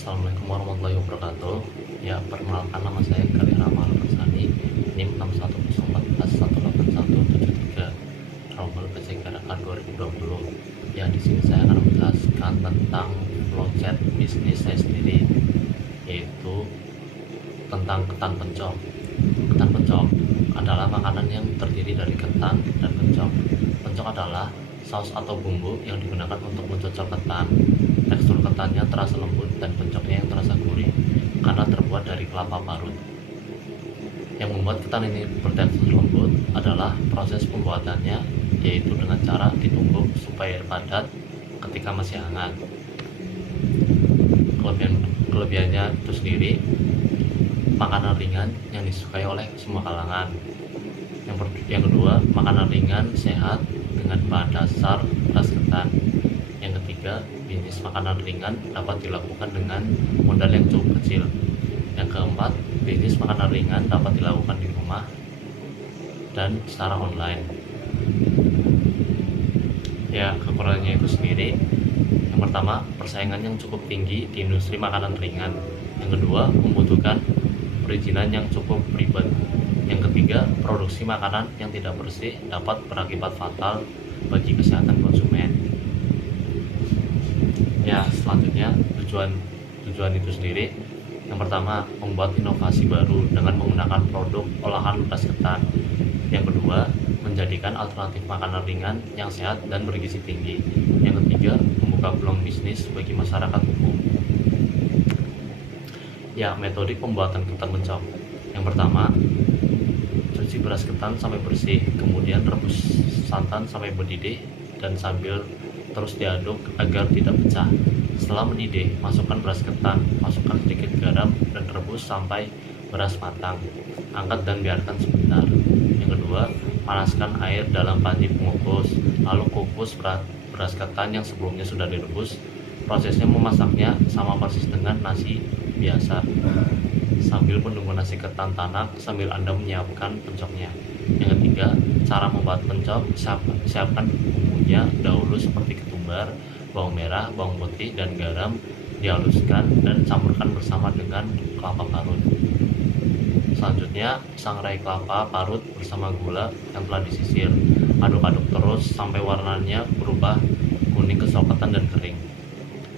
Assalamualaikum warahmatullahi wabarakatuh. Ya, perkenalkan nama saya Kari Ramal Persani, NIM 614418173, Rombel Kesegaraan 2020. Ya, di sini saya akan menjelaskan tentang flowchart bisnis saya sendiri, yaitu tentang ketan pencok. Ketan pencok adalah makanan yang terdiri dari ketan dan pencok. Pencok adalah saus atau bumbu yang digunakan untuk mencocol ketan. Tekstur ketannya terasa lembut dan pencoknya yang terasa gurih karena terbuat dari kelapa parut. Yang membuat ketan ini bertekstur lembut adalah proses pembuatannya, yaitu dengan cara ditumbuk supaya padat ketika masih hangat. Kelebihannya itu sendiri, makanan ringan yang disukai oleh semua kalangan. Yang kedua, makanan ringan sehat dengan bahan dasar beras ketan. Yang ketiga, bisnis makanan ringan dapat dilakukan dengan modal yang cukup kecil. Yang keempat, bisnis makanan ringan dapat dilakukan di rumah dan secara online. Ya, kekurangannya itu sendiri, yang pertama, persaingan yang cukup tinggi di industri makanan ringan. Yang kedua, membutuhkan perizinan yang cukup ribet. Yang ketiga, produksi makanan yang tidak bersih dapat berakibat fatal bagi kesehatan konsumen. Ya, selanjutnya tujuan itu sendiri, yang pertama, membuat inovasi baru dengan menggunakan produk olahan beras ketan. Yang kedua, menjadikan alternatif makanan ringan yang sehat dan bergizi tinggi. Yang ketiga, membuka peluang bisnis bagi masyarakat umum. Ya, metodik pembuatan ketan pencok. Yang pertama, cuci beras ketan sampai bersih, kemudian rebus santan sampai mendidih dan sambil terus diaduk agar tidak pecah. Setelah mendidih, masukkan beras ketan, masukkan sedikit garam dan rebus sampai beras matang. Angkat dan biarkan sebentar. Yang kedua, panaskan air dalam panci pengukus, lalu kukus beras ketan yang sebelumnya sudah direbus. Prosesnya memasaknya sama persis dengan nasi biasa, sambil menunggu nasi ketan tanak sambil Anda menyiapkan pencoknya. Yang ketiga, cara membuat pencok, siapkan bumbunya dahulu seperti ketumbar, bawang merah, bawang putih, dan garam, dihaluskan dan campurkan bersama dengan kelapa parut. Selanjutnya, sangrai kelapa parut bersama gula yang telah disisir. Aduk-aduk terus sampai warnanya berubah kuning kecoklatan dan kering.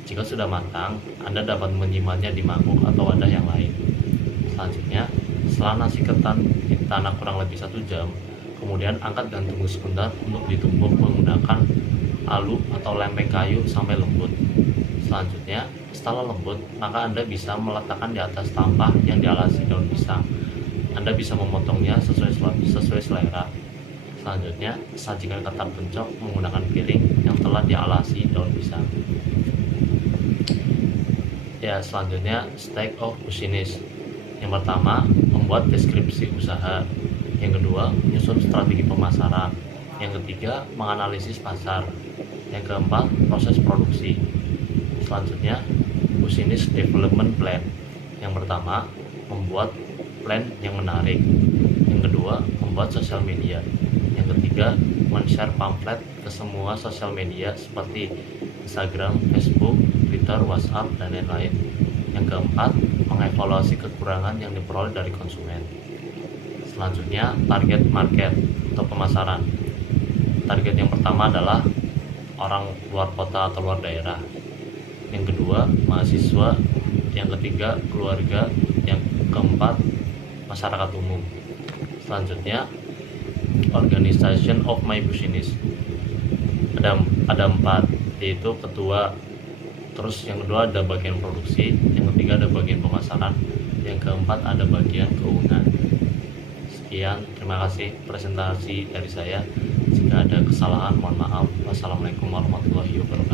Jika sudah matang, Anda dapat menyimpannya di mangkuk atau wadah yang lain. Selanjutnya, setelah nasi ketan ditanak kurang lebih 1 jam, kemudian angkat dan tunggu sebentar untuk ditumbuk menggunakan alu atau lempeng kayu sampai lembut. Selanjutnya, setelah lembut, maka Anda bisa meletakkan di atas tampah yang dialasi daun pisang. Anda bisa memotongnya sesuai selera. Selanjutnya, sajikan ketan pencok menggunakan piring yang telah dialasi daun pisang. Ya, selanjutnya, stage of business. Yang pertama, membuat deskripsi usaha. Yang kedua, menyusun strategi pemasaran. Yang ketiga, menganalisis pasar. Yang keempat, proses produksi. Selanjutnya, business development plan. Yang pertama, membuat plan yang menarik. Yang kedua, membuat sosial media. Yang ketiga, men-share pamflet ke semua sosial media seperti Instagram, Facebook, Twitter, WhatsApp, dan lain-lain. Yang keempat, mengevaluasi kekurangan yang diperoleh dari konsumen. Selanjutnya, target market atau pemasaran. Target yang pertama adalah orang luar kota atau luar daerah. Yang kedua, mahasiswa. Yang ketiga, keluarga. Yang keempat, masyarakat umum. Selanjutnya, organization of my business. Ada 4, yaitu ketua. Terus yang kedua ada bagian produksi, yang ketiga ada bagian pemasaran, yang keempat ada bagian keuangan. Sekian, terima kasih presentasi dari saya. Jika ada kesalahan, mohon maaf. Wassalamualaikum warahmatullahi wabarakatuh.